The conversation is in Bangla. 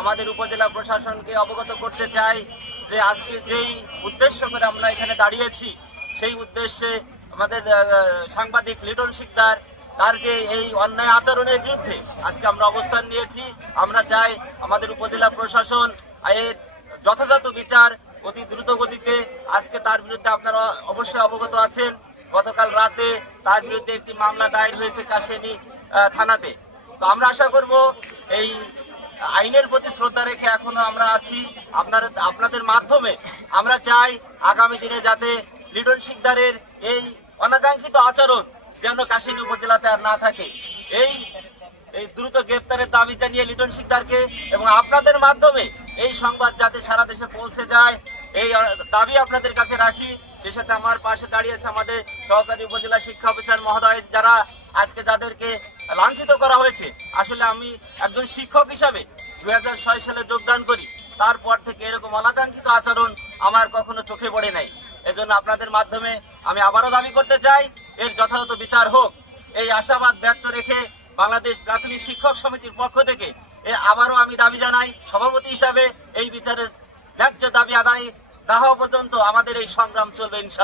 আমাদের উপজেলা প্রশাসনকে অবগত করতে চাই যে আজকে যেই উদ্দেশ্য করে আমরা এখানে দাঁড়িয়েছি সেই উদ্দেশ্যে আমাদের সাংবাদিক লিটন শিকদার তার যে এই অন্যায় আচরণের বিরুদ্ধে আজকে আমরা অবস্থান নিয়েছি। আমরা চাই আমাদের উপজেলা প্রশাসন এর যথাযথ বিচার অতি দ্রুত গতিতে। আজকে তার বিরুদ্ধে আপনারা অবশ্যই অবগত আছেন, গতকাল রাতে তার বিরুদ্ধে একটি মামলা দায়ের হয়েছে কাশিয়ানী থানাতে। তো আমরা আশা করব এই আইনের প্রতি শ্রদ্ধা রেখে এখনো আমরা আছি। আপনাদের মাধ্যমে আমরা চাই আগামী দিনে যাতে লিটন শিকদারের এই অনাকাঙ্ক্ষিত আচরণ যেন কাশিয়ানী উপজেলাতে আর না থাকে। এই দ্রুত গ্রেফতারের দাবি জানিয়ে লিটন শিকদারকে এবং আপনাদের মাধ্যমে এই সংবাদ যাতে সারা দেশে পৌঁছে যায় এই দাবি আপনাদের কাছে রাখি। সে সাথে আমার পাশে দাঁড়িয়েছে আমাদের সহকারী উপজেলা শিক্ষা অফিসার মহোদয়, যারা আজকে যাদেরকে লাঞ্ছিত করা হয়েছে। আসলে আমি একজন শিক্ষক হিসাবে 2006 সালে যোগদান করি, তারপর থেকে এরকম অনাকাঙ্ক্ষিত আচরণ আমার কখনো চোখে পড়ে নাই। এজন্য আপনাদের মাধ্যমে আমি আবারও দাবি করতে চাই এর যথাযথ বিচার হোক। এই আশাবাদ ব্যক্ত রেখে বাংলাদেশ প্রাথমিক শিক্ষক সমিতির পক্ষ থেকে আবারও আমি দাবি জানাই, সভাপতি হিসাবে এই বিচারের ন্যায্য দাবি আদায় না হওয়া পর্যন্ত আমাদের এই সংগ্রাম চলবে ইনশাআল্লাহ।